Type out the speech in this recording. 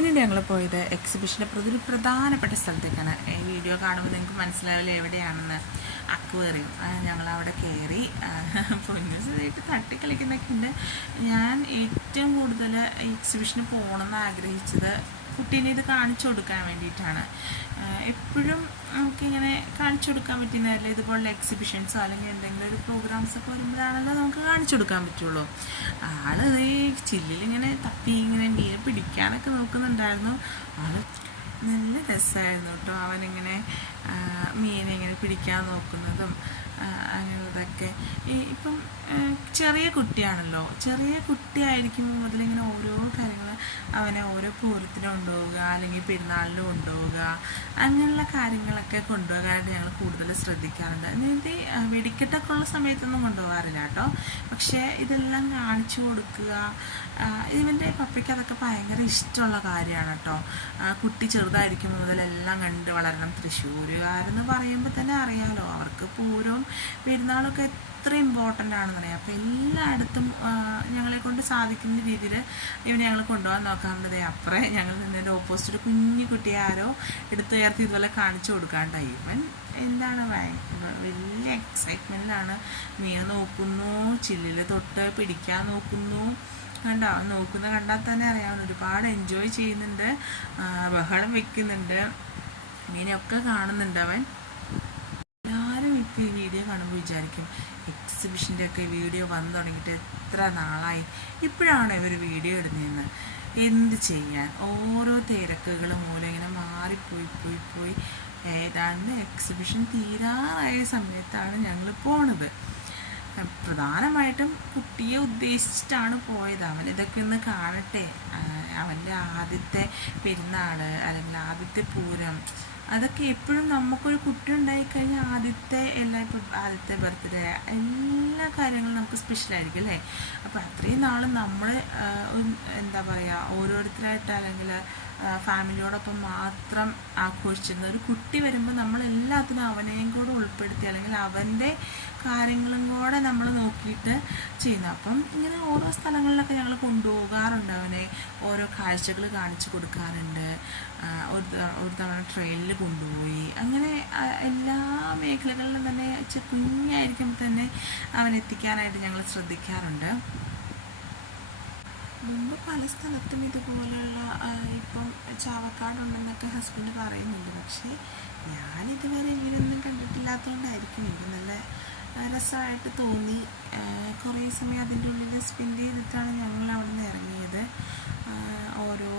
പിന്നീട് ഞങ്ങൾ പോയത് എക്സിബിഷൻ്റെ ഒരു പ്രധാനപ്പെട്ട സ്ഥലത്തേക്കാണ്. ഈ വീഡിയോ കാണുമ്പോൾ നിങ്ങൾക്ക് മനസ്സിലാവില്ല എവിടെയാണെന്ന്. അക്വേറിയം. ഞങ്ങളവിടെ കയറി പൊന്നുസായിട്ട് തട്ടിക്കളിക്കുന്നൊക്കെ ഉണ്ട്. ഞാൻ ഏറ്റവും കൂടുതൽ എക്സിബിഷന് പോകണമെന്ന് ആഗ്രഹിച്ചത് കുട്ടീനെ ഇത് കാണിച്ചു കൊടുക്കാൻ വേണ്ടിയിട്ടാണ്. എപ്പോഴും നമുക്കിങ്ങനെ കാണിച്ചു കൊടുക്കാൻ പറ്റുന്നതല്ല, ഇതുപോലുള്ള എക്സിബിഷൻസോ അല്ലെങ്കിൽ എന്തെങ്കിലും ഒരു പ്രോഗ്രാംസൊക്കെ വരുമ്പോഴാണല്ലോ നമുക്ക് കാണിച്ചു കൊടുക്കാൻ പറ്റുള്ളൂ. ആളത് ചില്ലിലിങ്ങനെ തപ്പി ഇങ്ങനെ മീനെ പിടിക്കാനൊക്കെ നോക്കുന്നുണ്ടായിരുന്നു. ആള് നല്ല രസമായിരുന്നു കേട്ടോ. അവനിങ്ങനെ മീനെ ഇങ്ങനെ പിടിക്കാൻ നോക്കുന്നതും അങ്ങനെയുള്ളതൊക്കെ. ഇപ്പം ചെറിയ കുട്ടിയാണല്ലോ, ചെറിയ കുട്ടിയായിരിക്കുമ്പോൾ മുതലിങ്ങനെ ഓരോ കാര്യങ്ങൾ അവനെ ഓരോ പൂരത്തിന് കൊണ്ടുപോവുക അല്ലെങ്കിൽ പെരുന്നാളിന് കൊണ്ടുപോവുക, അങ്ങനെയുള്ള കാര്യങ്ങളൊക്കെ കൊണ്ടുപോകാനായിട്ട് ഞങ്ങൾ കൂടുതൽ ശ്രദ്ധിക്കാറുണ്ട്. അതായത് വെടിക്കെട്ടൊക്കെ ഉള്ള സമയത്തൊന്നും കൊണ്ടുപോകാറില്ല കേട്ടോ. പക്ഷേ ഇതെല്ലാം കാണിച്ചു കൊടുക്കുക, ഇവൻ്റെ പപ്പയ്ക്ക് അതൊക്കെ ഭയങ്കര ഇഷ്ടമുള്ള കാര്യമാണ് കേട്ടോ. കുട്ടി ചെറുതായിരിക്കും മുതലെല്ലാം കണ്ട് വളരണം. തൃശ്ശൂരുകാരെന്ന് പറയുമ്പോൾ തന്നെ അറിയാമല്ലോ, അവർക്ക് പൂരവും പെരുന്നാളൊക്കെ എത്ര ഇമ്പോർട്ടൻ്റ് ആണെന്നറിയാം. അപ്പോൾ എല്ലായിടത്തും ഞങ്ങളെ കൊണ്ട് സാധിക്കുന്ന രീതിയിൽ ഇവനെ ഞങ്ങൾ കൊണ്ടുപോകാൻ നോക്കാറുണ്ട്. അപ്പുറേ ഞങ്ങൾ നിന്നതിൻ്റെ ഓപ്പോസിറ്റ് കുഞ്ഞു കുട്ടിയെ ആരോ എടുത്ത് ഉയർത്തി ഇതുപോലെ കാണിച്ചു കൊടുക്കാണ്ടായി. ഇവൻ എന്താണ് വലിയ എക്സൈറ്റ്മെൻറ്റിലാണ്. മീൻ നോക്കുന്നു, ചില്ലിൽ തൊട്ട് പിടിക്കാൻ നോക്കുന്നു. കണ്ടാൽ തന്നെ അറിയാവുന്ന ഒരുപാട് എൻജോയ് ചെയ്യുന്നുണ്ട്, ബഹളം വെക്കുന്നുണ്ട്, മീനൊക്കെ കാണുന്നുണ്ട് അവൻ. എല്ലാവരും ഇപ്പോൾ ഈ വീഡിയോ കാണുമ്പോൾ വിചാരിക്കും എക്സിബിഷൻ്റെ ഒക്കെ വീഡിയോ വന്നു തുടങ്ങിയിട്ട് എത്ര നാളായി, ഇപ്പോഴാണ് ഇവർ വീഡിയോ ഇടുന്നതെന്ന്. എന്ത് ചെയ്യാൻ, ഓരോ തിരക്കുകൾ മൂലം ഇങ്ങനെ മാറിപ്പോയി ഏതാണ്ട് എക്സിബിഷൻ തീരാറായ സമയത്താണ് ഞങ്ങൾ പോണത്. പ്രധാനമായിട്ടും കുട്ടിയെ ഉദ്ദേശിച്ചിട്ടാണ് പോയത്. അവനിതൊക്കെ ഒന്ന് കാണട്ടെ, അവൻ്റെ ആദ്യത്തെ പെരുന്നാൾ അല്ലെങ്കിൽ ആദ്യത്തെ പൂരം, അതൊക്കെ എപ്പോഴും നമുക്കൊരു കുട്ടി ഉണ്ടായിക്കഴിഞ്ഞാൽ ആദ്യത്തെ ബർത്ത്ഡേ എല്ലാ കാര്യങ്ങളും നമുക്ക് സ്പെഷ്യലായിരിക്കും അല്ലേ. അപ്പോൾ അത്രയും നാൾ നമ്മൾ എന്താ പറയുക, ഓരോരുത്തരായിട്ട് അല്ലെങ്കിൽ ഫാമിലിയോടൊപ്പം മാത്രം ആഘോഷിച്ചിരുന്ന ഒരു കുട്ടി വരുമ്പോൾ നമ്മൾ എല്ലാത്തിനും അവനെയും കൂടെ ഉൾപ്പെടുത്തി അല്ലെങ്കിൽ അവൻ്റെ കാര്യങ്ങളും കൂടെ നമ്മൾ നോക്കിയിട്ട് ചെയ്യുന്നു. അപ്പം ഇങ്ങനെ ഓരോ സ്ഥലങ്ങളിലൊക്കെ ഞങ്ങൾ കൊണ്ടുപോകാറുണ്ട്. അവനെ ഓരോ കാഴ്ചകൾ കാണിച്ചു കൊടുക്കാറുണ്ട്. ഒരു തവണ ട്രെയിനിൽ കൊണ്ടുപോയി. അങ്ങനെ എല്ലാ മേഖലകളിലും തന്നെ കുഞ്ഞായിരിക്കുമ്പോൾ തന്നെ അവനെത്തിക്കാനായിട്ട് ഞങ്ങൾ ശ്രദ്ധിക്കാറുണ്ട്. മുമ്പ് പല സ്ഥലത്തും ഇതുപോലെയുള്ള ഇപ്പം ചാവക്കാടുണ്ടെന്നൊക്കെ ഹസ്ബൻഡ് പറയുന്നുണ്ട്. പക്ഷേ ഞാനിതുവരെ ഇങ്ങനെയൊന്നും കണ്ടിട്ടില്ലാത്തതുകൊണ്ടായിരിക്കും എനിക്ക് നല്ല രസമായിട്ട് തോന്നി. കുറേ സമയം അതിൻ്റെ ഉള്ളിൽ സ്പെൻഡ് ചെയ്തിട്ടാണ് ഞങ്ങൾ അവിടെ നിന്ന് ഇറങ്ങിയത്. ഓരോ